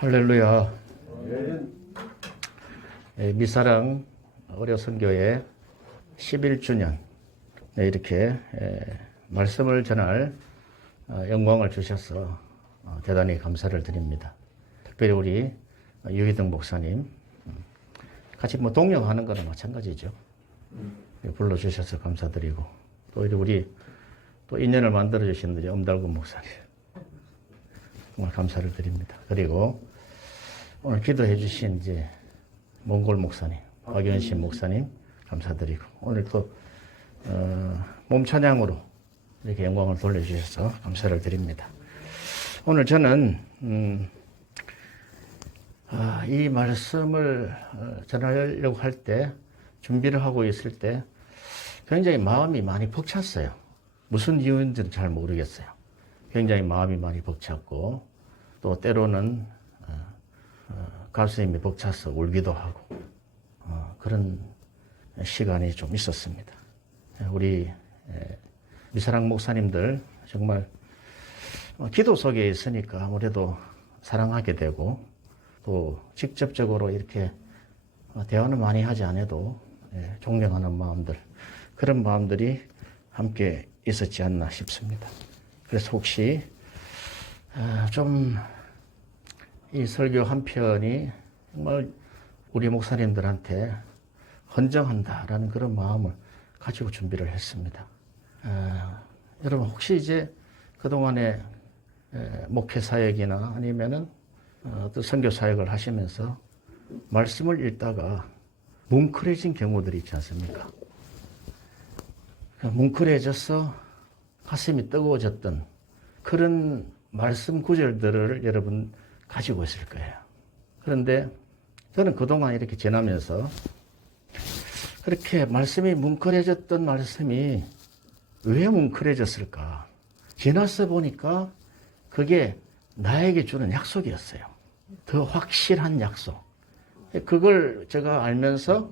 할렐루야. 미사랑 어려선교회 11주년 이렇게 말씀을 전할 영광을 주셔서 대단히 감사를 드립니다. 특별히 우리 유희등 목사님 같이 동역하는 거나 마찬가지죠. 불러주셔서 감사드리고 또 우리 또 인연을 만들어 주신 우리 엄달군 목사님 정말 감사를 드립니다. 그리고 오늘 기도해 주신 이제 몽골 목사님, 박연신 목사님 감사드리고 오늘 또 몸 찬양으로 이렇게 영광을 돌려주셔서 감사를 드립니다. 오늘 저는 이 말씀을 전하려고 할 때 준비를 하고 있을 때 굉장히 마음이 많이 벅찼어요. 무슨 이유인지는 잘 모르겠어요. 굉장히 마음이 많이 벅찼고 또 때로는 가슴이 벅차서 울기도 하고 그런 시간이 좀 있었습니다. 우리 미사랑 목사님들 정말 기도 속에 있으니까 아무래도 사랑하게 되고 또 직접적으로 이렇게 대화는 많이 하지 않아도 존경하는 마음들 그런 마음들이 함께 있었지 않나 싶습니다. 그래서 혹시 좀 이 설교 한 편이 정말 우리 목사님들한테 헌정한다라는 그런 마음을 가지고 준비를 했습니다. 여러분 혹시 이제 그동안에 목회 사역이나 아니면은 또 선교 사역을 하시면서 말씀을 읽다가 뭉클해진 경우들이 있지 않습니까? 뭉클해져서 가슴이 뜨거워졌던 그런 말씀 구절들을 여러분 가지고 있을 거예요. 그런데 저는 그동안 이렇게 지나면서 그렇게 말씀이 뭉클해졌던 말씀이 왜 뭉클해졌을까? 지나서 보니까 그게 나에게 주는 약속이었어요. 더 확실한 약속. 그걸 제가 알면서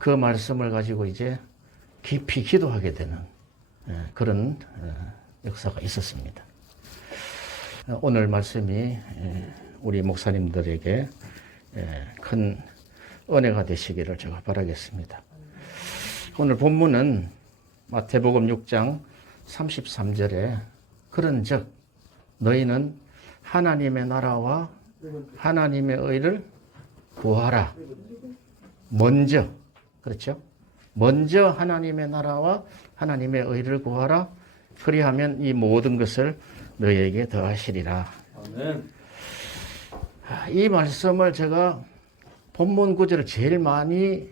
그 말씀을 가지고 이제 깊이 기도하게 되는 그런 역사가 있었습니다. 오늘 말씀이 우리 목사님들에게 큰 은혜가 되시기를 제가 바라겠습니다. 오늘 본문은 마태복음 6장 33절에 그런즉 너희는 하나님의 나라와 하나님의 의를 구하라. 먼저, 그렇죠? 먼저 하나님의 나라와 하나님의 의를 구하라. 그리하면 이 모든 것을 너희에게 더하시리라. 아멘. 이 말씀을 제가 본문 구절을 제일 많이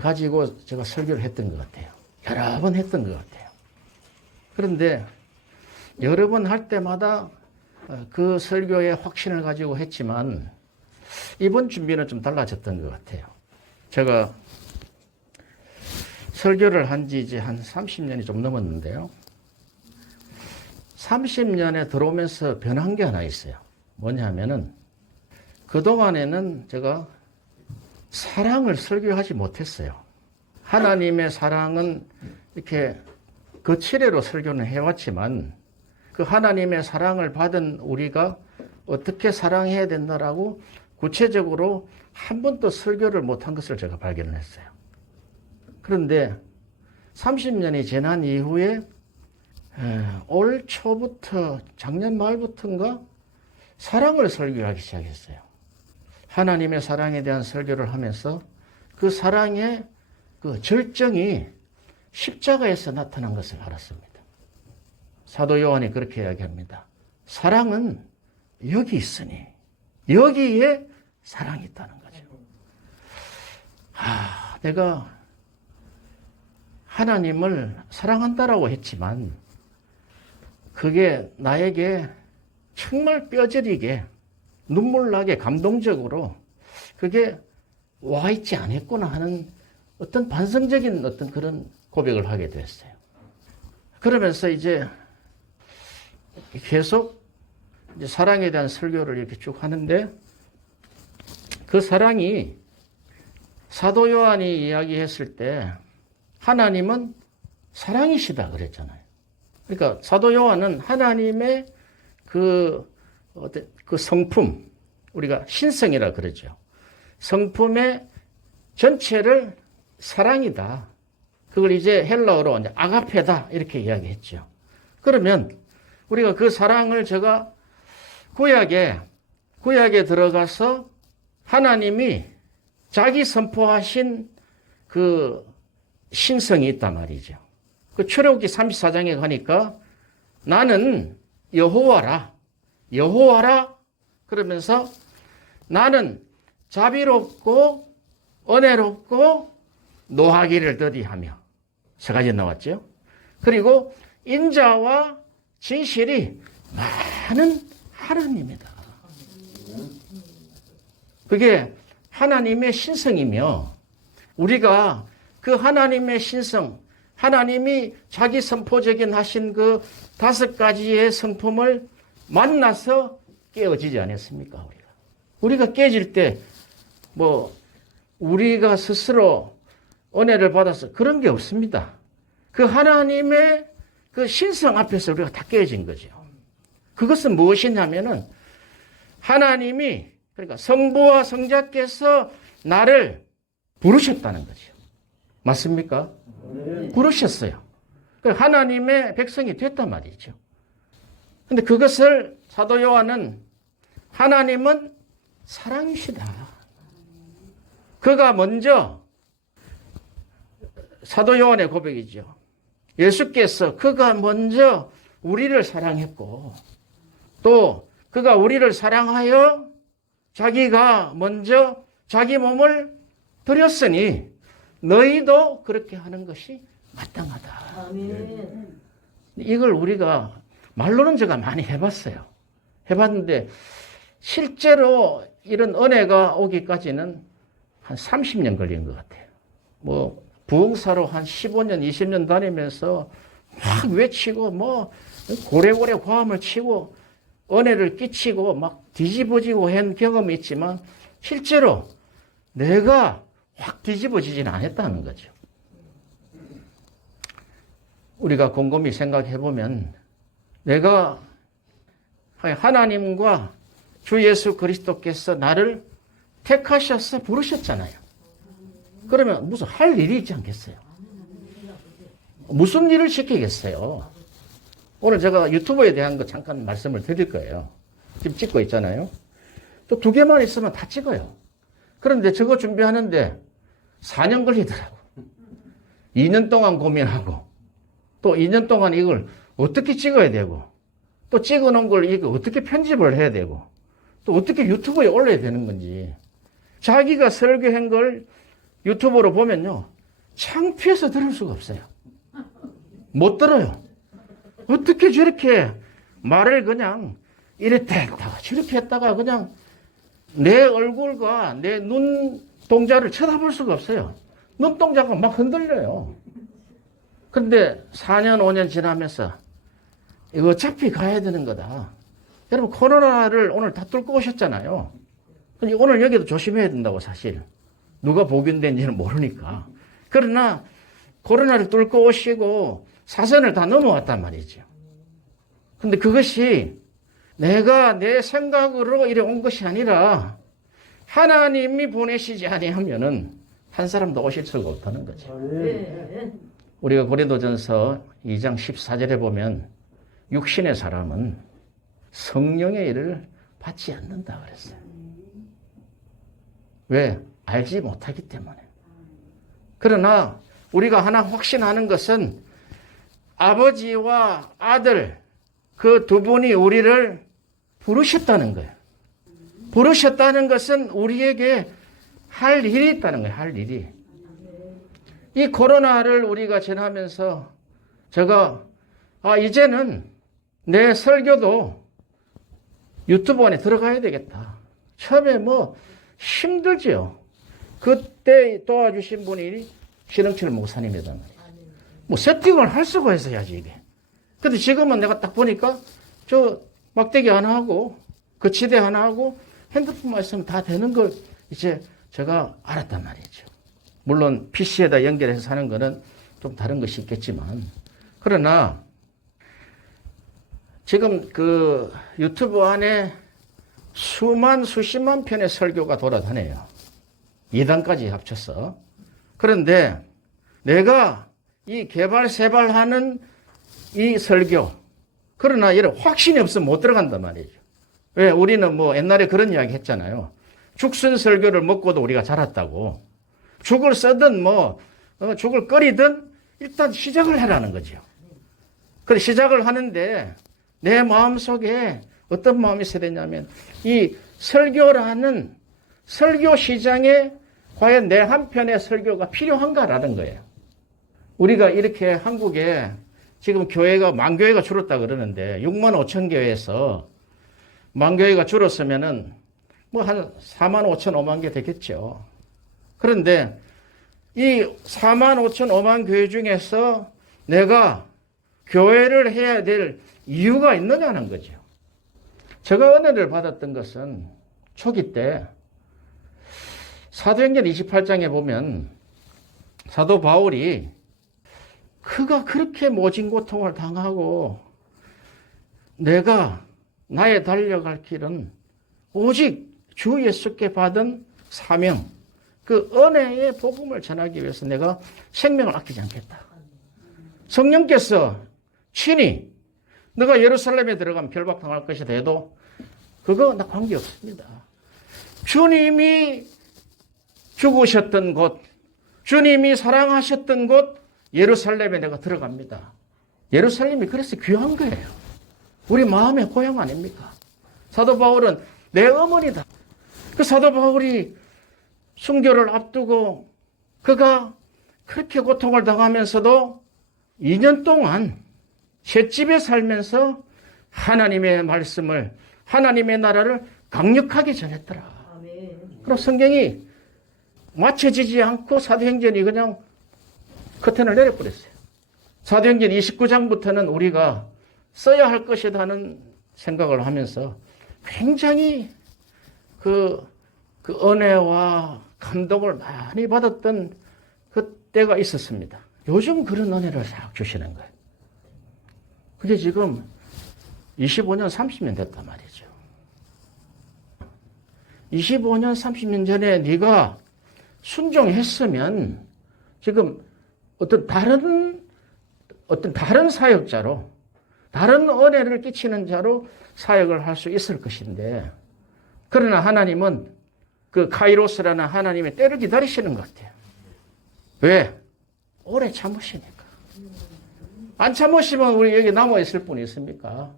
가지고 제가 설교를 했던 것 같아요. 여러 번 했던 것 같아요. 그런데 여러 번 할 때마다 그 설교의 확신을 가지고 했지만 이번 준비는 좀 달라졌던 것 같아요. 제가 설교를 한 지 이제 한 30년이 좀 넘었는데요. 30년에 들어오면서 변한 게 하나 있어요. 뭐냐면은 그동안에는 제가 사랑을 설교하지 못했어요. 하나님의 사랑은 이렇게 거칠애로 설교는 해왔지만 그 하나님의 사랑을 받은 우리가 어떻게 사랑해야 된다라고 구체적으로 한 번도 설교를 못한 것을 제가 발견을 했어요. 그런데 30년이 지난 이후에 올 초부터 작년 말부터인가 사랑을 설교하기 시작했어요. 하나님의 사랑에 대한 설교를 하면서 그 사랑의 그 절정이 십자가에서 나타난 것을 알았습니다. 사도 요한이 그렇게 이야기합니다. 사랑은 여기 있으니 여기에 사랑이 있다는 거죠. 내가 하나님을 사랑한다라고 했지만 그게 나에게 정말 뼈저리게 눈물나게 감동적으로 그게 와 있지 않았구나 하는 어떤 반성적인 어떤 그런 고백을 하게 됐어요. 그러면서 이제 계속 이제 사랑에 대한 설교를 이렇게 쭉 하는데 그 사랑이 사도 요한이 이야기했을 때 하나님은 사랑이시다 그랬잖아요. 그러니까 사도 요한은 하나님의 그 성품, 우리가 신성이라 그러죠. 성품의 전체를 사랑이다. 그걸 이제 헬라어로 이제 아가페다 이렇게 이야기했죠. 그러면 우리가 그 사랑을 제가 구약에 들어가서 하나님이 자기 선포하신 그 신성이 있단 말이죠. 그 출애굽기 34장에 가니까 나는 여호와라 그러면서 나는 자비롭고 은혜롭고 노하기를 더디하며 세 가지 나왔죠. 그리고 인자와 진실이 많은 하나님이다. 그게 하나님의 신성이며 우리가 그 하나님의 신성, 하나님이 자기 선포적인 하신 그 5가지의 성품을 만나서 깨어지지 않았습니까? 우리가 깨질 때 뭐 우리가 스스로 은혜를 받아서 그런 게 없습니다. 그 하나님의 그 신성 앞에서 우리가 다 깨어진 거죠. 그것은 무엇이냐면은 하나님이 그러니까 성부와 성자께서 나를 부르셨다는 거죠. 맞습니까? 네. 부르셨어요. 하나님의 백성이 됐단 말이죠. 근데 그것을 사도 요한은 하나님은 사랑이시다. 그가 먼저 사도 요한의 고백이죠. 예수께서 그가 먼저 우리를 사랑했고 또 그가 우리를 사랑하여 자기가 먼저 자기 몸을 드렸으니 너희도 그렇게 하는 것이 마땅하다. 아멘. 이걸 우리가 말로는 제가 많이 해봤어요. 해봤는데 실제로 이런 은혜가 오기까지는 한 30년 걸린 것 같아요. 뭐 부흥사로 한 15년, 20년 다니면서 막 외치고 뭐 고래고래 고함을 치고 은혜를 끼치고 막 뒤집어지고 한 경험이 있지만 실제로 내가 확 뒤집어지지는 않았다는 거죠. 우리가 곰곰이 생각해 보면 내가 하나님과 주 예수 그리스도께서 나를 택하셔서 부르셨잖아요. 그러면 무슨 할 일이 있지 않겠어요? 무슨 일을 시키겠어요? 오늘 제가 유튜브에 대한 거 잠깐 말씀을 드릴 거예요. 지금 찍고 있잖아요. 또 2개만 있으면 다 찍어요. 그런데 저거 준비하는데 4년 걸리더라고. 2년 동안 고민하고 또 2년 동안 이걸 어떻게 찍어야 되고 또 찍어놓은 걸 이거 어떻게 편집을 해야 되고 또 어떻게 유튜브에 올려야 되는 건지 자기가 설교한 걸 유튜브로 보면요. 창피해서 들을 수가 없어요. 못 들어요. 어떻게 저렇게 말을 그냥 이랬다 했다가 저렇게 했다가 그냥 내 얼굴과 내 눈동자를 쳐다볼 수가 없어요. 눈동자가 막 흔들려요. 그런데 4년, 5년 지나면서 이거 어차피 가야 되는 거다. 여러분 코로나를 오늘 다 뚫고 오셨잖아요. 오늘 여기도 조심해야 된다고 사실. 누가 복균된지는 모르니까. 그러나 코로나를 뚫고 오시고 사선을 다 넘어왔단 말이죠. 근데 그것이 내가 내 생각으로 이래 온 것이 아니라 하나님이 보내시지 아니하면은 한 사람도 오실 수가 없다는 거죠. 우리가 고린도전서 2장 14절에 보면 육신의 사람은 성령의 일을 받지 않는다 그랬어요. 왜? 알지 못하기 때문에. 그러나 우리가 하나 확신하는 것은 아버지와 아들 그 두 분이 우리를 부르셨다는 거예요. 부르셨다는 것은 우리에게 할 일이 있다는 거예요. 할 일이. 이 코로나를 우리가 지나면서 제가 이제는 내 설교도 유튜브 안에 들어가야 되겠다. 처음에 뭐 힘들지요. 그때 도와주신 분이 신흥철 목사님이단 말이에요. 뭐 세팅을 할 수가 있어야지 이게. 근데 지금은 내가 딱 보니까 저 막대기 하나 하고 거치대 하나 하고 핸드폰만 있으면 다 되는 걸 이제 제가 알았단 말이죠. 물론 PC에다 연결해서 하는 거는 좀 다른 것이 있겠지만 그러나 지금 그 유튜브 안에 수십만 편의 설교가 돌아다녀요. 2단까지 합쳐서. 그런데 내가 이 개발세발하는 이 설교, 그러나 이런 확신이 없으면 못 들어간단 말이죠. 왜? 우리는 뭐 옛날에 그런 이야기 했잖아요. 죽순 설교를 먹고도 우리가 자랐다고. 죽을 쓰든 죽을 끓이든 일단 시작을 하라는 거죠. 그래서 시작을 하는데 내 마음속에 어떤 마음이 있어야 되냐면 이 설교라는 설교 시장에 과연 내 한편의 설교가 필요한가라는 거예요. 우리가 이렇게 한국에 지금 교회가 만교회가 줄었다 그러는데 6만 5천 교회에서 만교회가 줄었으면은 뭐 한 4만 5천 5만 개 되겠죠. 그런데 이 4만 5천 5만 교회 중에서 내가 교회를 해야 될 이유가 있느냐는 거죠. 제가 은혜를 받았던 것은 초기 때 사도행전 28장에 보면 사도 바울이 그가 그렇게 모진 고통을 당하고 내가 나의 달려갈 길은 오직 주 예수께 받은 사명, 그 은혜의 복음을 전하기 위해서 내가 생명을 아끼지 않겠다. 성령께서 친히 너가 예루살렘에 들어가면 결박당할 것이다 해도 그거 나 관계없습니다. 주님이 죽으셨던 곳, 주님이 사랑하셨던 곳 예루살렘에 내가 들어갑니다. 예루살렘이 그래서 귀한 거예요. 우리 마음의 고향 아닙니까? 사도 바울은 내 어머니다. 그 사도 바울이 순교를 앞두고 그가 그렇게 고통을 당하면서도 2년 동안 셋집에 살면서 하나님의 말씀을, 하나님의 나라를 강력하게 전했더라. 그럼 성경이 맞춰지지 않고 사도행전이 그냥 커튼을 내려버렸어요. 사도행전 29장부터는 우리가 써야 할 것이다 하는 생각을 하면서 굉장히 그 은혜와 감동을 많이 받았던 그때가 있었습니다. 요즘 그런 은혜를 싹 주시는 거예요. 그게 지금 25년, 30년 됐단 말이죠. 25년, 30년 전에 네가 순종했으면 지금 어떤 다른 사역자로, 다른 은혜를 끼치는 자로 사역을 할 수 있을 것인데, 그러나 하나님은 그 카이로스라는 하나님의 때를 기다리시는 것 같아요. 왜? 오래 참으시니까. 안 참으시면 우리 여기 남아있을 분이 있습니까?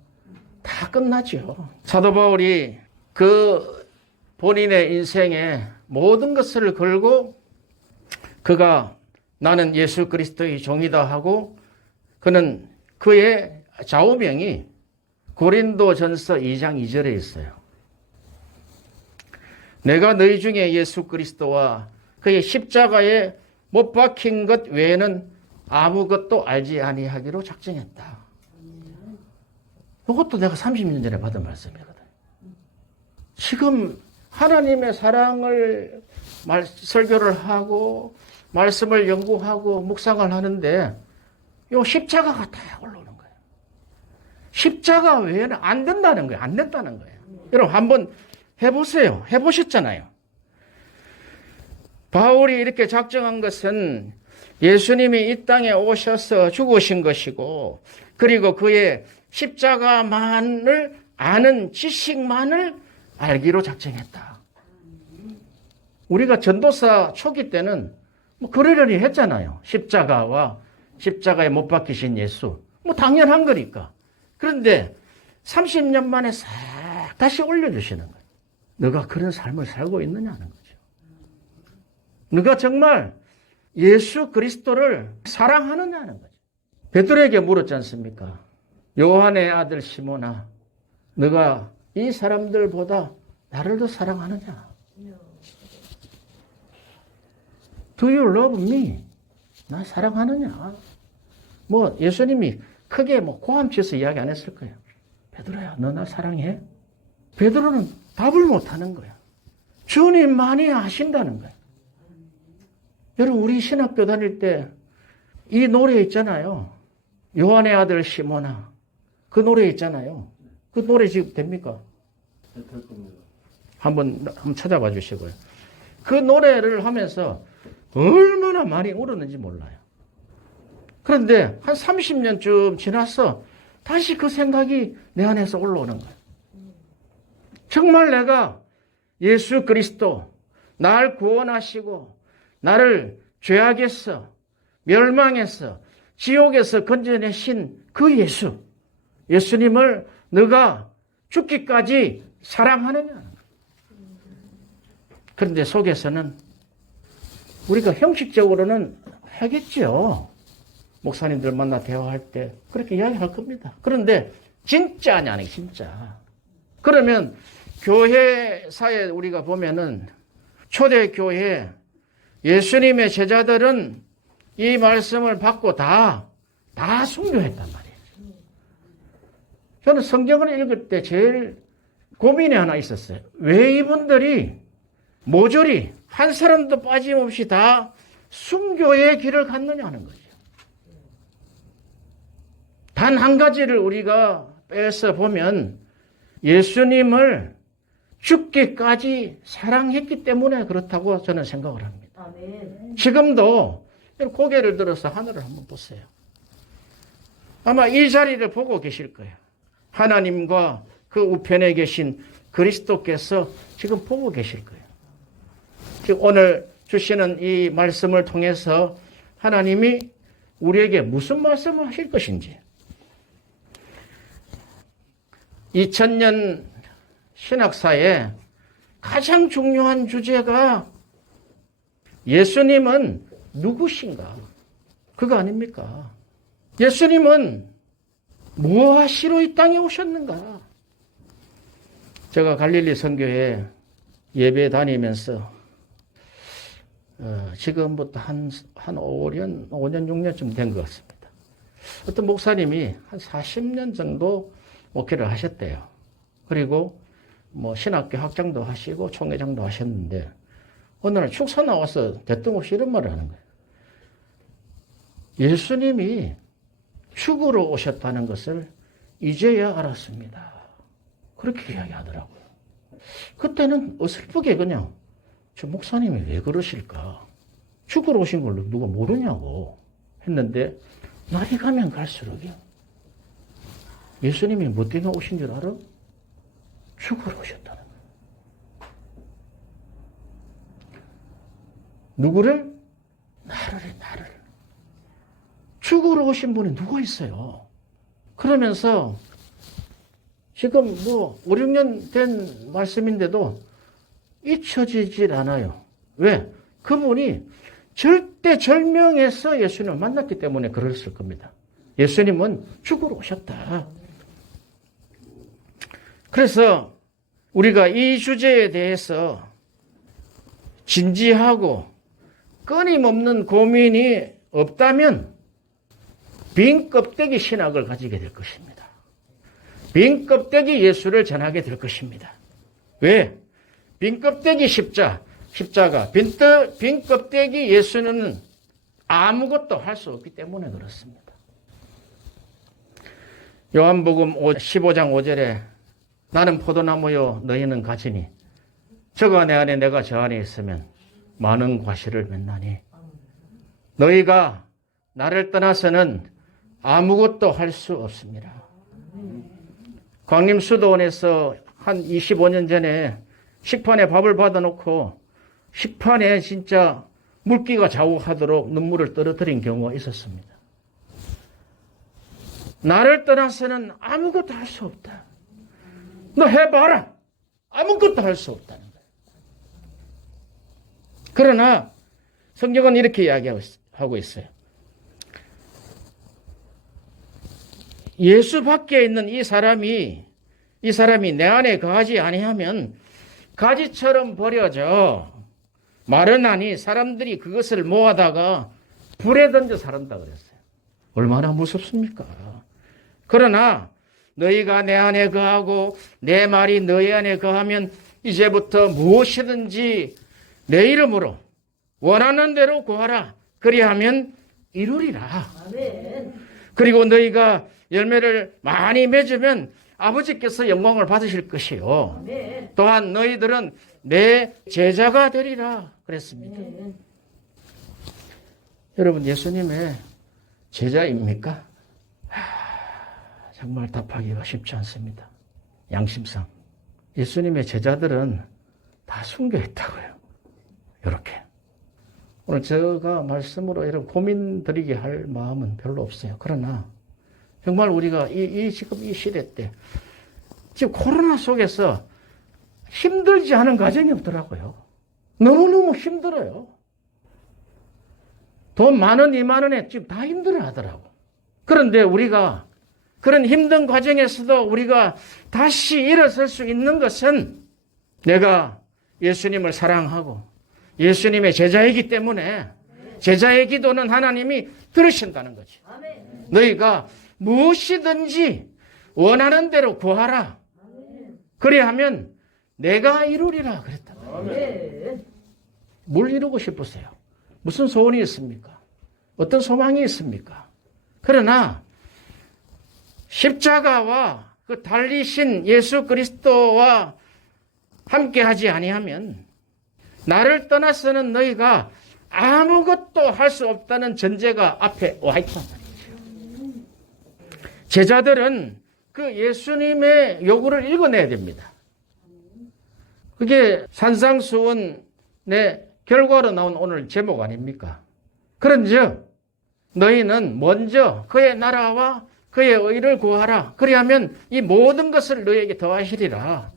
다 끝나죠. 사도 바울이 그 본인의 인생에 모든 것을 걸고 그가 나는 예수 그리스도의 종이다 하고 그는 그의 좌우명이 고린도전서 2장 2절에 있어요. 내가 너희 중에 예수 그리스도와 그의 십자가에 못 박힌 것 외에는 아무것도 알지 아니하기로 작정했다. 이것도 내가 30년 전에 받은 말씀이거든. 지금 하나님의 사랑을 설교를 하고 말씀을 연구하고 묵상을 하는데 요 십자가가 다 올라오는 거예요. 십자가 외에는 안 된다는 거예요. 안 된다는 거예요. 여러분 한번 해보세요. 해보셨잖아요. 바울이 이렇게 작정한 것은 예수님이 이 땅에 오셔서 죽으신 것이고 그리고 그의 십자가만을 아는 지식만을 알기로 작정했다. 우리가 전도사 초기 때는 뭐 그러려니 했잖아요. 십자가와 십자가에 못 박히신 예수. 뭐 당연한 거니까. 그런데 30년 만에 싹 다시 올려주시는 거예요. 너가 그런 삶을 살고 있느냐는 거죠. 너가 정말 예수 그리스도를 사랑하느냐는 거죠. 베드로에게 물었지 않습니까? 요한의 아들 시몬아, 너가 이 사람들보다 나를 더 사랑하느냐? Do you love me? 나 사랑하느냐? 뭐 예수님이 크게 고함치서 이야기 안 했을 거예요. 베드로야, 너 나 사랑해? 베드로는 답을 못하는 거야. 주님만이 아신다는 거야. 여러분 우리 신학교 다닐 때 이 노래 있잖아요. 요한의 아들 시몬아. 그 노래 있잖아요. 그 노래 지금 됩니까? 한번 찾아봐 주시고요. 그 노래를 하면서 얼마나 많이 울었는지 몰라요. 그런데 한 30년쯤 지나서 다시 그 생각이 내 안에서 올라오는 거예요. 정말 내가 예수 그리스도 날 구원하시고 나를 죄악에서 멸망에서 지옥에서 건져내신 그 예수님을 너가 죽기까지 사랑하느냐. 그런데 속에서는 우리가 형식적으로는 하겠죠. 목사님들 만나 대화할 때 그렇게 이야기할 겁니다. 그런데 진짜냐, 아니 진짜. 그러면 교회사에 우리가 보면은 초대교회 예수님의 제자들은 이 말씀을 받고 다 순교했단 말이에요. 저는 성경을 읽을 때 제일 고민이 하나 있었어요. 왜 이분들이 모조리 한 사람도 빠짐없이 다 순교의 길을 갔느냐 하는 거죠. 단 한 가지를 우리가 빼서 보면 예수님을 죽기까지 사랑했기 때문에 그렇다고 저는 생각을 합니다. 아멘. 지금도 고개를 들어서 하늘을 한번 보세요. 아마 이 자리를 보고 계실 거예요. 하나님과 그 우편에 계신 그리스도께서 지금 보고 계실 거예요. 지금 오늘 주시는 이 말씀을 통해서 하나님이 우리에게 무슨 말씀을 하실 것인지 2000년 신학사에 가장 중요한 주제가 예수님은 누구신가? 그거 아닙니까? 예수님은 무엇하시러 이 땅에 오셨는가? 제가 갈릴리 선교회 예배 다니면서 지금부터 한 5년, 6년쯤 된 것 같습니다. 어떤 목사님이 한 40년 정도 목회를 하셨대요. 그리고 뭐 신학교 학장도 하시고 총회장도 하셨는데 어느 날 축사 나와서 대뜸 없이 이런 말을 하는 거예요. 예수님이 죽으러 오셨다는 것을 이제야 알았습니다. 그렇게 이야기하더라고요. 그때는 어설프게 그냥 저 목사님이 왜 그러실까? 죽으러 오신 걸 누가 모르냐고 했는데 날이 가면 갈수록요. 예수님이 뭐 때문에 오신 줄 알아? 죽으러 오셨다는 거예요. 누구를? 나를. 죽으러 오신 분이 누가 있어요? 그러면서 지금 뭐 5, 6년 된 말씀인데도 잊혀지질 않아요. 왜? 그분이 절대절명에서 예수님을 만났기 때문에 그랬을 겁니다. 예수님은 죽으러 오셨다. 그래서 우리가 이 주제에 대해서 진지하고 끊임없는 고민이 없다면 빈 껍데기 신학을 가지게 될 것입니다. 빈 껍데기 예수를 전하게 될 것입니다. 왜? 빈 껍데기 십자가, 빈 껍데기 예수는 아무것도 할 수 없기 때문에 그렇습니다. 요한복음 15장 5절에 나는 포도나무요 너희는 가지니 저가 내 안에 내가 저 안에 있으면 많은 과실을 맺나니 너희가 나를 떠나서는 아무것도 할 수 없습니다. 광림수도원에서 한 25년 전에 식판에 밥을 받아놓고 식판에 진짜 물기가 자욱하도록 눈물을 떨어뜨린 경우가 있었습니다. 나를 떠나서는 아무것도 할 수 없다. 너 해봐라. 아무것도 할 수 없다는 거예요. 그러나 성경은 이렇게 이야기하고 있어요. 예수 밖에 있는 이 사람이 내 안에 거하지 아니하면 가지처럼 버려져 마르나니 사람들이 그것을 모아다가 불에 던져 사른다 그랬어요. 얼마나 무섭습니까? 그러나 너희가 내 안에 거하고 내 말이 너희 안에 거하면 이제부터 무엇이든지 내 이름으로 원하는 대로 구하라. 그리하면 이루리라. 아멘. 그리고 너희가 열매를 많이 맺으면 아버지께서 영광을 받으실 것이요. 또한 너희들은 내 제자가 되리라 그랬습니다. 여러분, 예수님의 제자입니까? 정말 답하기가 쉽지 않습니다. 양심상. 예수님의 제자들은 다 순교했다고요. 이렇게. 오늘 제가 말씀으로 여러분 고민 드리게 할 마음은 별로 없어요. 그러나 정말 우리가 지금 이 시대 때 지금 코로나 속에서 힘들지 않은 가정이 없더라고요. 너무너무 힘들어요. 돈 10,000원, 20,000원에 지금 다 힘들어 하더라고. 그런데 우리가 그런 힘든 과정에서도 우리가 다시 일어설 수 있는 것은 내가 예수님을 사랑하고 예수님의 제자이기 때문에 제자의 기도는 하나님이 들으신다는 거지. 너희가 무엇이든지 원하는 대로 구하라. 그리하면 내가 이루리라 그랬다. 뭘 이루고 싶으세요? 무슨 소원이 있습니까? 어떤 소망이 있습니까? 그러나 십자가와 그 달리신 예수 그리스도와 함께하지 아니하면 나를 떠나서는 너희가 아무것도 할 수 없다는 전제가 앞에 와 있단 말이죠. 제자들은 그 예수님의 요구를 읽어내야 됩니다. 그게 산상수훈의 결과로 나온 오늘 제목 아닙니까? 그런즉 너희는 먼저 그의 나라와 그의 의를 구하라. 그리하면 이 모든 것을 너희에게 더하시리라.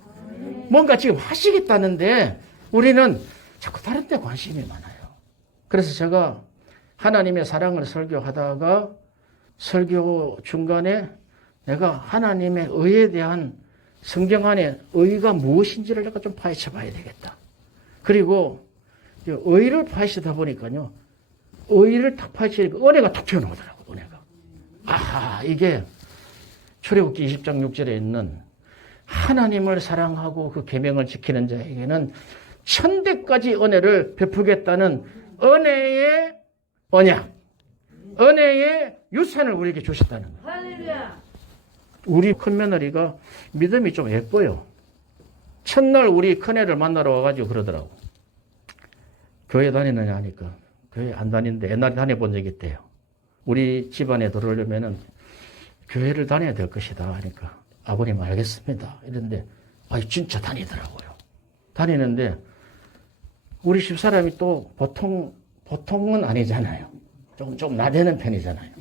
뭔가 지금 하시겠다는데 우리는 자꾸 다른 데 관심이 많아요. 그래서 제가 하나님의 사랑을 설교하다가 설교 중간에 내가 하나님의 의에 대한 성경 안에 의가 무엇인지를 내가 좀 파헤쳐 봐야 되겠다. 그리고 의를 파헤치다 보니까요. 의를 탁 파헤치니까 은혜가 탁 튀어나오더라고요. 은혜가. 아하, 이게 출애굽기 20장 6절에 있는 하나님을 사랑하고 그 계명을 지키는 자에게는 천대까지 은혜를 베푸겠다는 은혜의 언약, 은혜의 유산을 우리에게 주셨다는 거예요. 우리 큰며느리가 믿음이 좀 예뻐요. 첫날 우리 큰애를 만나러 와가지고 그러더라고. 교회 다니느냐 하니까 교회 안 다니는데 옛날에 다녀본 적이 있대요. 우리 집안에 들어오려면은 교회를 다녀야 될 것이다 하니까 아버님 알겠습니다. 이랬는데 진짜 다니더라고요. 다니는데 우리 집사람이 또 보통은 아니잖아요. 좀 나대는 편이잖아요.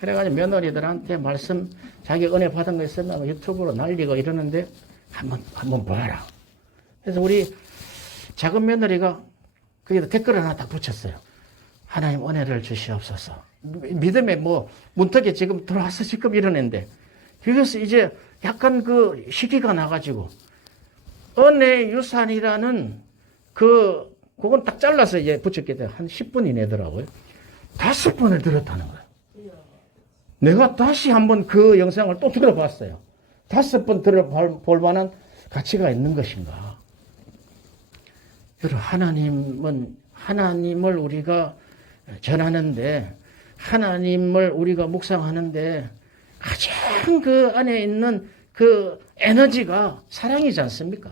그래가지고 며느리들한테 말씀 자기 은혜 받은 거 있으면 유튜브로 날리고 이러는데 한번 봐라. 그래서 우리 작은 며느리가 거기다 댓글을 하나 딱 붙였어요. 하나님 은혜를 주시옵소서. 믿음에 문턱에 지금 들어와서 지금 이러는데 그래서 이제 약간 그 시기가 나가지고 은혜 유산이라는 그건 딱 잘라서 이제 붙였기 때문에 한 10분 이내더라고요. 5번을 들었다는 거예요. 내가 다시 한번 그 영상을 또 들어봤어요. 5번 들어볼 만한 가치가 있는 것인가. 여러분, 하나님을 우리가 전하는데, 하나님을 우리가 묵상하는데, 가장 그 안에 있는 그 에너지가 사랑이지 않습니까?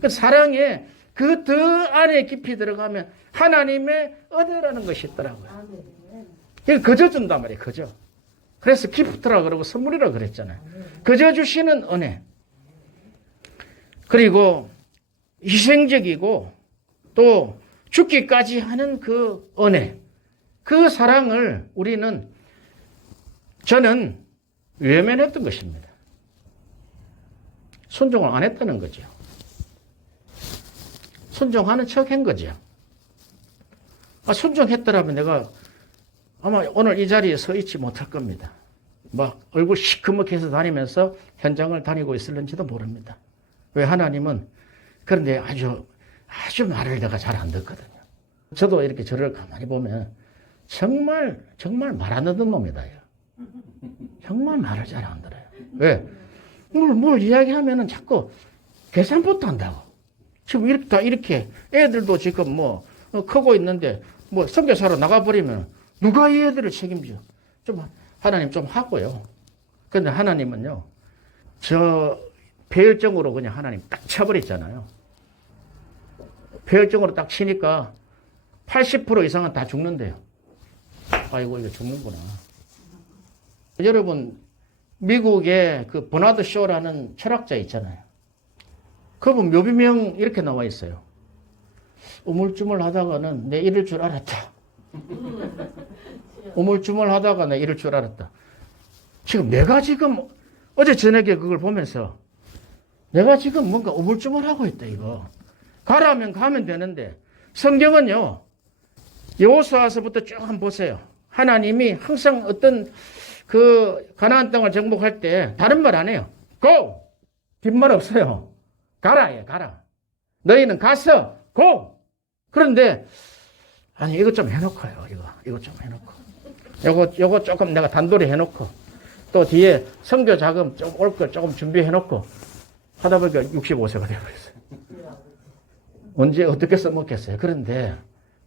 그 사랑에 그 더 안에 깊이 들어가면 하나님의 은혜라는 것이 있더라고요. 이거 거저 준단 말이에요, 거저. 그래서 기프트라 그러고 선물이라 그랬잖아요. 거저 주시는 은혜. 그리고 희생적이고 또 죽기까지 하는 그 은혜. 그 사랑을 저는 외면했던 것입니다. 순종을 안 했다는 거죠. 순종하는 척 한 거죠. 순종했더라면 내가 아마 오늘 이 자리에 서 있지 못할 겁니다. 막 얼굴 시커멓게 해서 다니면서 현장을 다니고 있을는지도 모릅니다. 왜 하나님은 그런데 아주 말을 내가 잘 안 듣거든요. 저도 이렇게 저를 가만히 보면 정말 말 안 듣는 놈이다. 정말 말을 잘 안 들어요. 왜? 뭘 이야기하면은 자꾸 계산부터 한다고. 지금 이렇게 애들도 지금 크고 있는데 선교사로 나가버리면 누가 이 애들을 책임져? 하나님 좀 하고요. 그런데 하나님은요, 저 폐혈증으로 그냥 하나님 딱 쳐버렸잖아요. 폐혈증으로 딱 치니까 80% 이상은 다 죽는데요. 아이고, 이거 죽는구나. 여러분, 미국의 그 버나드 쇼라는 철학자 있잖아요. 그분 묘비명 이렇게 나와 있어요. 우물쭈물 하다가는 내 이럴 줄 알았다. 우물쭈물 하다가 내 이럴 줄 알았다. 지금 내가 지금 어제 저녁에 그걸 보면서 내가 지금 뭔가 우물쭈물하고 있다, 이거. 가라면 가면 되는데 성경은요, 여호수아서부터 쭉 한번 보세요. 하나님이 항상 어떤 그 가나안 땅을 정복할 때 다른 말 안 해요. Go! 뒷말 없어요. 가라, 예, 가라. 너희는 가서 go! 그런데 아니 이것 좀 해놓고요. 이거 좀 해놓고 요거 조금 내가 단돌이 해놓고 또 뒤에 선교 자금 좀 올 거 조금 준비해놓고 하다 보니까 65세가 되어버렸어요. 언제 어떻게 써먹겠어요. 그런데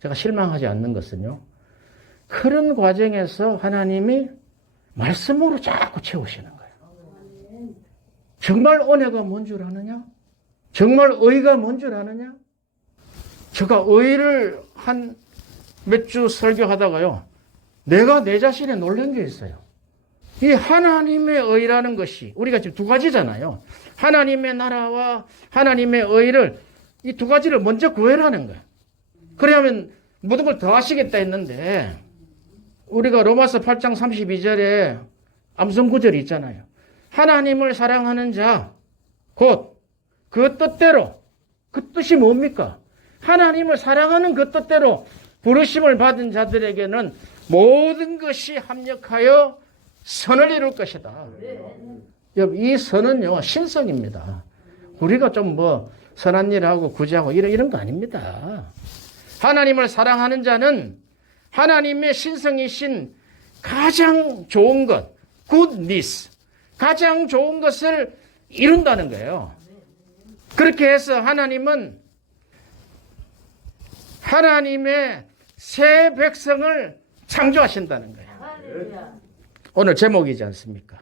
제가 실망하지 않는 것은요, 그런 과정에서 하나님이 말씀으로 자꾸 채우시는 거예요. 정말 은혜가 뭔 줄 아느냐? 정말 의가 뭔 줄 아느냐? 제가 의를 한 몇 주 설교하다가요, 내가 내 자신에 놀란 게 있어요. 이 하나님의 의라는 것이 우리가 지금 두 가지잖아요. 하나님의 나라와 하나님의 의를 이 두 가지를 먼저 구해라는 거예요. 그러면 모든 걸 더 하시겠다 했는데 우리가 로마서 8장 32절에 암송 구절이 있잖아요. 하나님을 사랑하는 자 곧 그 뜻대로, 그 뜻이 뭡니까? 하나님을 사랑하는 그 뜻대로 부르심을 받은 자들에게는 모든 것이 합력하여 선을 이룰 것이다. 여러분, 이 선은요, 신성입니다. 우리가 좀 뭐 선한 일하고 구제하고 이런 거 아닙니다. 하나님을 사랑하는 자는 하나님의 신성이신 가장 좋은 것, goodness, 가장 좋은 것을 이룬다는 거예요. 그렇게 해서 하나님은 하나님의 새 백성을 창조하신다는 거예요. 오늘 제목이지 않습니까?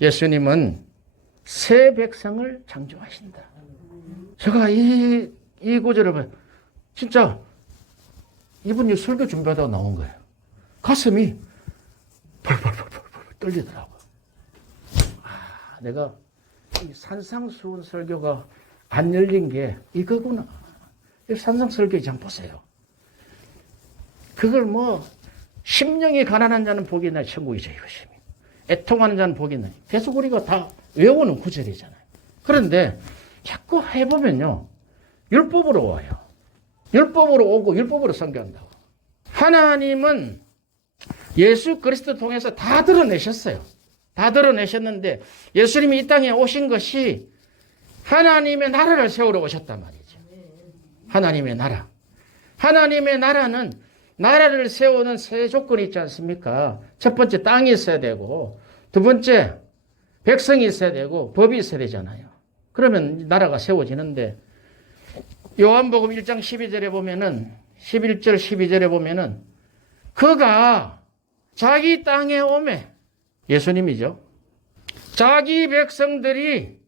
예수님은 새 백성을 창조하신다. 제가 이 구절을 봐요. 진짜 이분이 설교 준비하다가 나온 거예요. 가슴이 벌벌벌벌 떨리더라고요. 내가 이 산상수훈 설교가 안 열린 게 이거구나. 산상설교 좀 보세요. 그걸 뭐 심령이 가난한 자는 복이 있나니 천국이죠, 이것이. 애통하는 자는 복이 있나니. 계속 우리가 다 외우는 구절이잖아요. 그런데 자꾸 해보면요, 율법으로 와요. 율법으로 오고 율법으로 선교한다고. 하나님은 예수 그리스도 통해서 다 드러내셨어요. 다 드러내셨는데 예수님이 이 땅에 오신 것이 하나님의 나라를 세우러 오셨단 말이에요. 하나님의 나라. 하나님의 나라는 나라를 세우는 세 조건이 있지 않습니까? 첫 번째 땅이 있어야 되고, 두 번째 백성이 있어야 되고, 법이 있어야 되잖아요. 그러면 나라가 세워지는데, 요한복음 1장 12절에 보면은, 11절 12절에 보면은, 그가 자기 땅에 오매, 예수님이죠. 자기 백성들이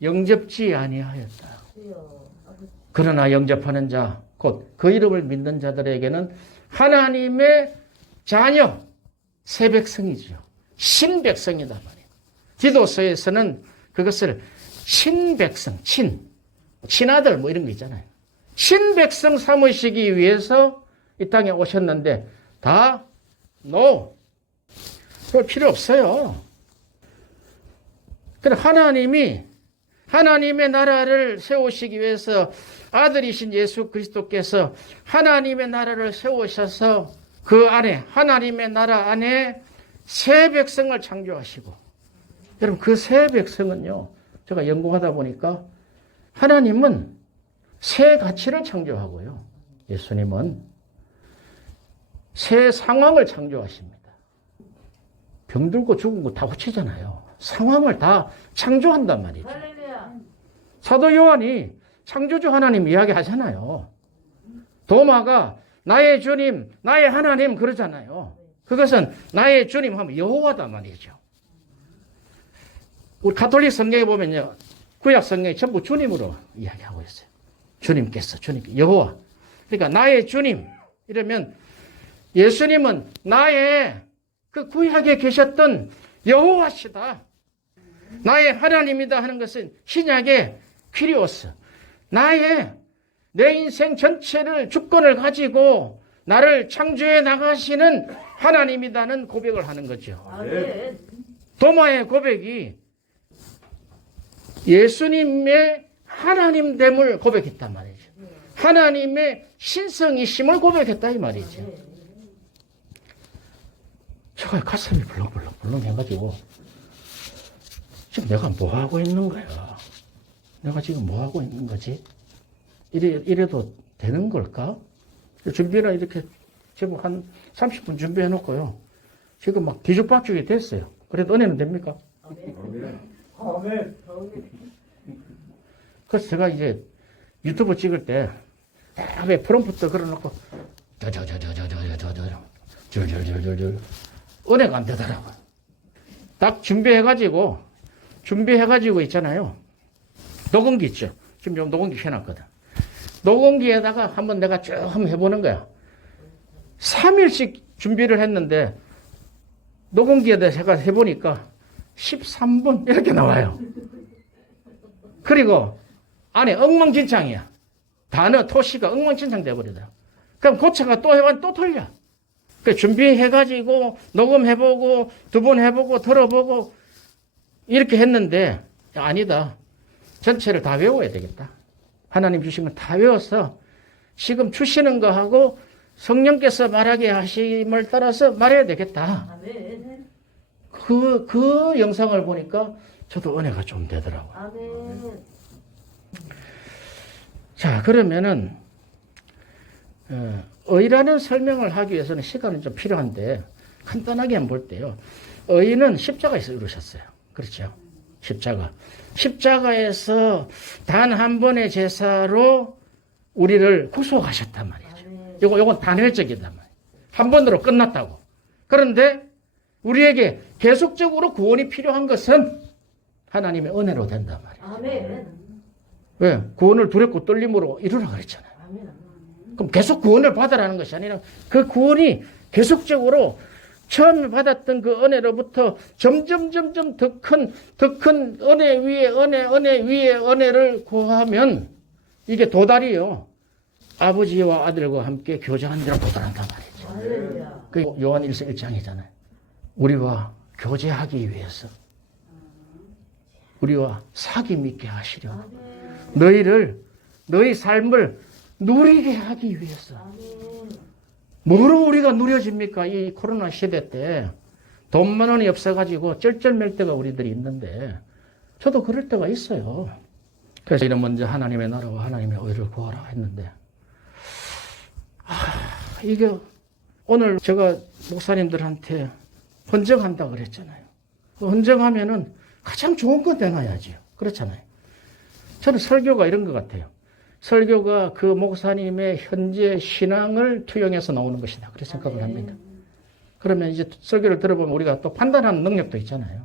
영접지 아니하였다. 그러나 영접하는 자, 곧 그 이름을 믿는 자들에게는 하나님의 자녀, 새 백성이죠. 신백성이다 말이에요. 디도서에서는 그것을 친백성, 친아들 뭐 이런 거 있잖아요. 신백성 삼으시기 위해서 이 땅에 오셨는데 다 그럴 필요 없어요. 그럼 하나님이 하나님의 나라를 세우시기 위해서 아들이신 예수 그리스도께서 하나님의 나라를 세우셔서 그 안에 하나님의 나라 안에 새 백성을 창조하시고, 여러분 그 새 백성은요, 제가 연구하다 보니까 하나님은 새 가치를 창조하고요, 예수님은 새 상황을 창조하십니다. 병들고 죽은 거 다 고치잖아요. 상황을 다 창조한단 말이죠. 사도 요한이 창조주 하나님 이야기 하잖아요. 도마가 나의 주님, 나의 하나님 그러잖아요. 그것은 나의 주님 하면 여호와다 말이죠. 우리 가톨릭 성경에 보면요. 구약 성경이 전부 주님으로 이야기하고 있어요. 주님께서, 여호와. 그러니까 나의 주님. 이러면 예수님은 나의 그 구약에 계셨던 여호와시다. 나의 하나님이다 하는 것은 신약의 퀴리오스. 내 인생 전체를 주권을 가지고 나를 창조해 나가시는 하나님이다는 고백을 하는 거죠. 아멘. 도마의 고백이 예수님의 하나님됨을 고백했단 말이죠. 하나님의 신성이심을 고백했다 이 말이죠. 제가 가슴이 벌렁벌렁 해가지고 지금 내가 뭐 하고 있는 거야? 내가 지금 뭐 하고 있는 거지? 이래도 되는 걸까? 준비를 이렇게 제법 한 30분 준비해 놓고요. 지금 막 뒤죽박죽이 됐어요. 그래도 은혜는 됩니까? 아멘. 그래서 제가 이제 유튜브 찍을 때 다음에 프롬프트 걸어놓고 줄줄줄줄줄 은혜가 안 되더라고요. 딱 준비해가지고 있잖아요. 녹음기 있죠. 지금 좀 녹음기 켜놨거든. 녹음기에다가 한번 내가 쭉 한번 해보는 거야. 3일씩 준비를 했는데 녹음기에다 제가 해보니까 13분 이렇게 나와요. 그리고 안에 엉망진창이야. 단어, 토시가 엉망진창 돼버리더라. 그럼 고쳐가 또 해봤는데 또 틀려. 그 준비해가지고 녹음해보고 2번 해보고 들어보고 이렇게 했는데 아니다. 전체를 다 외워야 되겠다. 하나님 주신 건 다 외워서 지금 주시는 거하고 성령께서 말하게 하심을 따라서 말해야 되겠다. 아멘. 그 영상을 보니까 저도 은혜가 좀 되더라고요. 아멘. 자, 그러면은 의라는 설명을 하기 위해서는 시간은 좀 필요한데 간단하게 한번 볼 때요. 의는 십자가에서 이루셨어요. 그렇죠? 십자가에서 단 한 번의 제사로 우리를 구속하셨단 말이죠. 요건 단회적이단 말이에요. 한 번으로 끝났다고. 그런데 우리에게 계속적으로 구원이 필요한 것은 하나님의 은혜로 된단 말이에요. 아멘. 왜? 구원을 두렵고 떨림으로 이루라 그랬잖아요. 아멘. 그럼 계속 구원을 받으라는 것이 아니라 그 구원이 계속적으로 처음 받았던 그 은혜로부터 점점 더 큰 은혜 위에 은혜 위에 은혜를 구하면 이게 도달이요. 아버지와 아들과 함께 교제한 데로 도달한단 말이죠. 할렐루야. 그 요한 1서 1장이잖아요. 우리와 교제하기 위해서 우리와 사귐 있게 하시려 너희 삶을 누리게 하기 위해서. 뭐로 우리가 누려집니까? 이 코로나 시대 때 돈만 원이 없어가지고 쩔쩔맬 때가 우리들이 있는데 저도 그럴 때가 있어요. 그래서 이런 먼저 하나님의 나라와 하나님의 의를 구하라 했는데 이게 오늘 제가 목사님들한테 헌정한다 그랬잖아요. 헌정하면은 가장 좋은 거 내놔야지요. 그렇잖아요. 저는 설교가 이런 것 같아요. 설교가 그 목사님의 현재 신앙을 투영해서 나오는 것이다. 그렇게 생각을 합니다. 그러면 이제 설교를 들어보면 우리가 또 판단하는 능력도 있잖아요.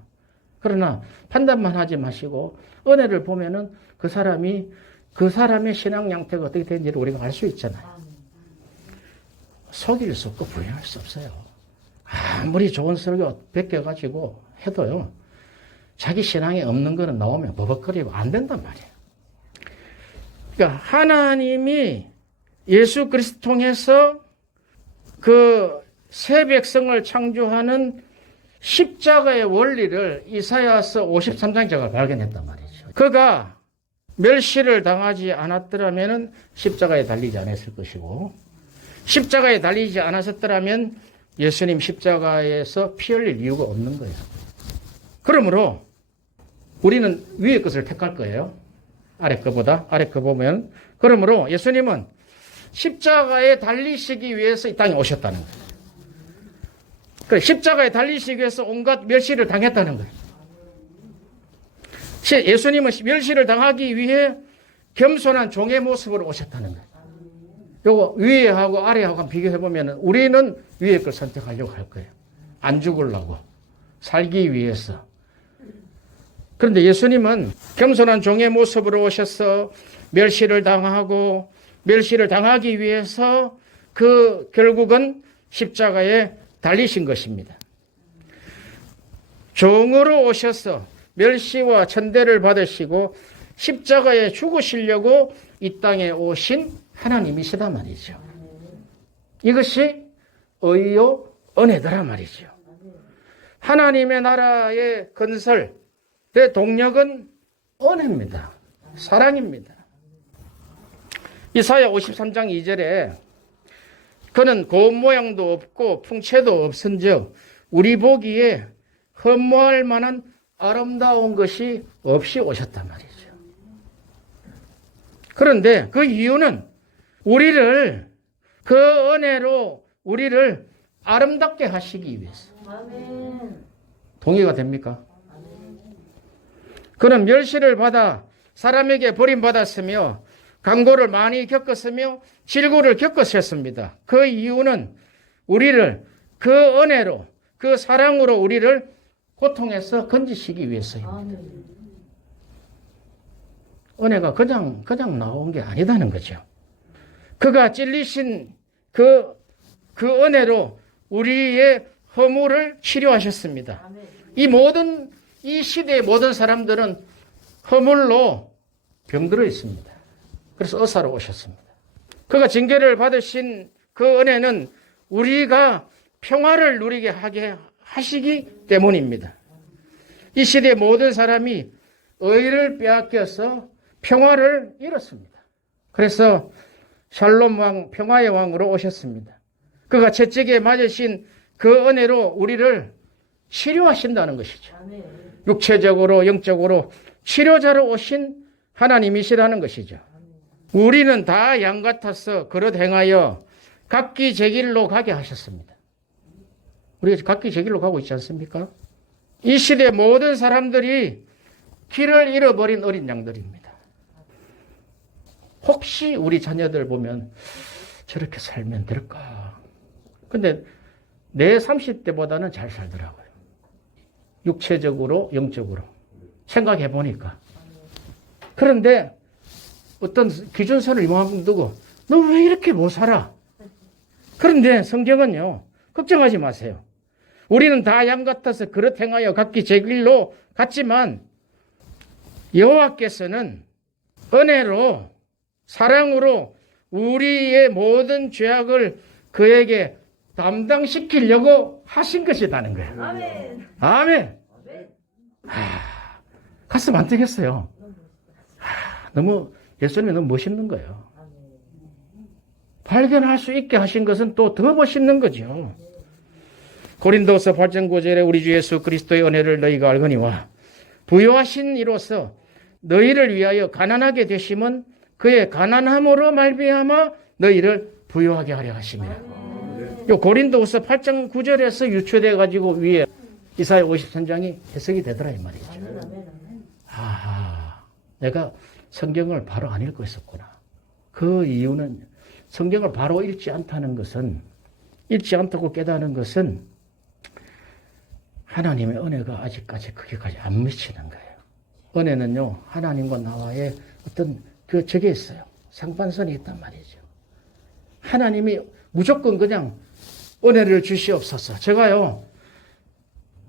그러나 판단만 하지 마시고 은혜를 보면은 그 사람의 신앙 양태가 어떻게 되는지를 우리가 알 수 있잖아요. 속일 수 없고 부인할 수 없어요. 아무리 좋은 설교 베껴가지고 해도요. 자기 신앙에 없는 거는 나오면 버벅거리고 안 된단 말이에요. 그러니까 하나님이 예수 그리스도 통해서 그 새 백성을 창조하는 십자가의 원리를 이사야서 53장자가 발견했단 말이죠. 그가 멸시를 당하지 않았더라면 십자가에 달리지 않았을 것이고 십자가에 달리지 않았었더라면 예수님 십자가에서 피 흘릴 이유가 없는 거예요. 그러므로 우리는 위의 것을 택할 거예요. 아래 거 보면. 그러므로 예수님은 십자가에 달리시기 위해서 이 땅에 오셨다는 거예요. 그래, 십자가에 달리시기 위해서 온갖 멸시를 당했다는 거예요. 예수님은 멸시를 당하기 위해 겸손한 종의 모습으로 오셨다는 거예요. 요거 위에하고 아래하고 비교해보면 우리는 위에 걸 선택하려고 할 거예요. 안 죽으려고. 살기 위해서. 그런데 예수님은 겸손한 종의 모습으로 오셔서 멸시를 당하고 멸시를 당하기 위해서 그 결국은 십자가에 달리신 것입니다. 종으로 오셔서 멸시와 천대를 받으시고 십자가에 죽으시려고 이 땅에 오신 하나님이시다 말이죠. 이것이 의요 은혜더라 말이죠. 하나님의 나라의 건설의 동력은 은혜입니다. 사랑입니다. 이사야 53장 2절에 그는 고운 모양도 없고 풍채도 없은즉 우리 보기에 흠모할 만한 아름다운 것이 없이 오셨단 말이죠. 그런데 그 이유는 우리를 그 은혜로 우리를 아름답게 하시기 위해서. 아멘. 동의가 됩니까? 그는 멸시를 받아 사람에게 버림받았으며 강고를 많이 겪었으며 질고를 겪었습니다. 그 이유는 우리를 그 은혜로 그 사랑으로 우리를 고통에서 건지시기 위해서입니다. 아멘. 은혜가 그냥 나온 게 아니다는 거죠. 그가 찔리신 그 은혜로 우리의 허물을 치료하셨습니다. 아멘. 이 시대의 모든 사람들은 허물로 병들어 있습니다. 그래서 의사로 오셨습니다. 그가 징계를 받으신 그 은혜는 우리가 평화를 누리게 하게 하시기 때문입니다. 이 시대의 모든 사람이 의를 빼앗겨서 평화를 잃었습니다. 그래서 샬롬 왕, 평화의 왕으로 오셨습니다. 그가 채찍에 맞으신 그 은혜로 우리를 치료하신다는 것이죠. 아멘. 육체적으로 영적으로 치료자로 오신 하나님이시라는 것이죠. 우리는 다 양 같아서 그릇 행하여 각기 제 길로 가게 하셨습니다. 우리가 각기 제 길로 가고 있지 않습니까? 이 시대 모든 사람들이 길을 잃어버린 어린 양들입니다. 혹시 우리 자녀들 보면 저렇게 살면 될까? 근데 내 30대보다는 잘 살더라고요. 육체적으로, 영적으로. 생각해 보니까. 그런데 어떤 기준선을 이만큼 두고 너 왜 이렇게 못 살아? 그런데 성경은요. 걱정하지 마세요. 우리는 다 양 같아서 그릇 행하여 각기 제 길로 갔지만 여호와께서는 은혜로 사랑으로 우리의 모든 죄악을 그에게 담당시키려고 하신 것이라는 거예요. 아멘. 아멘. 아멘. 가슴 안 뜨겠어요. 예수님이 너무 멋있는 거예요. 발견할 수 있게 하신 것은 또 더 멋있는 거죠. 고린도서 8장 9절에 우리 주 예수 그리스도의 은혜를 너희가 알거니와 부요하신 이로써 너희를 위하여 가난하게 되심은 그의 가난함으로 말미암아 너희를 부요하게 하려 하심이라. 요 고린도서 8장 9절에서 유추돼 가지고 위에 이사야 53장이 해석이 되더라 이 말이죠. 내가 성경을 바로 안 읽고 있었구나. 그 이유는 성경을 바로 읽지 않다는 것은 읽지 않다고 깨닫는 것은 하나님의 은혜가 아직까지 거기까지 안 미치는 거예요. 은혜는요 하나님과 나와의 어떤 저게 있어요. 상반선이 있단 말이죠. 하나님이 무조건 그냥 은혜를 주시옵소서. 제가요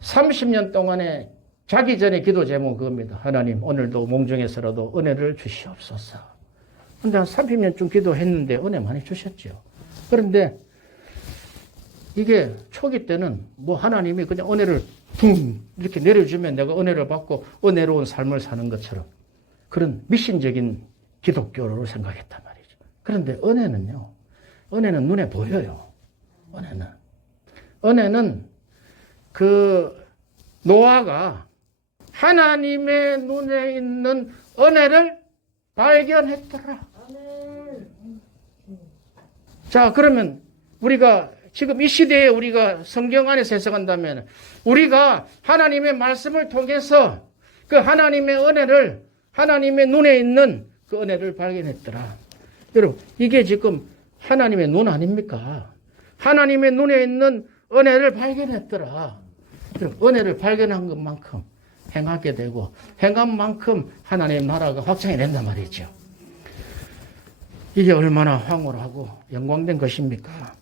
30년 동안에 자기 전에 기도 제목 그겁니다. 하나님 오늘도 몽중에서라도 은혜를 주시옵소서. 근데 한 30년쯤 기도했는데 은혜 많이 주셨죠. 그런데 이게 초기 때는 뭐 하나님이 그냥 은혜를 붕 이렇게 내려주면 내가 은혜를 받고 은혜로운 삶을 사는 것처럼 그런 미신적인 기독교로 생각했단 말이죠. 그런데 은혜는 눈에 보여요. 은혜는 그 노아가 하나님의 눈에 있는 은혜를 발견했더라. 아멘. 자, 그러면 우리가 지금 이 시대에 우리가 성경 안에서 해석한다면 우리가 하나님의 말씀을 통해서 그 하나님의 은혜를 하나님의 눈에 있는 그 은혜를 발견했더라. 여러분, 이게 지금 하나님의 눈 아닙니까? 하나님의 눈에 있는 은혜를 발견했더라. 여러분, 은혜를 발견한 것만큼 행하게 되고 행한 만큼 하나님 나라가 확장이 된단 말이죠. 이게 얼마나 황홀하고 영광된 것입니까?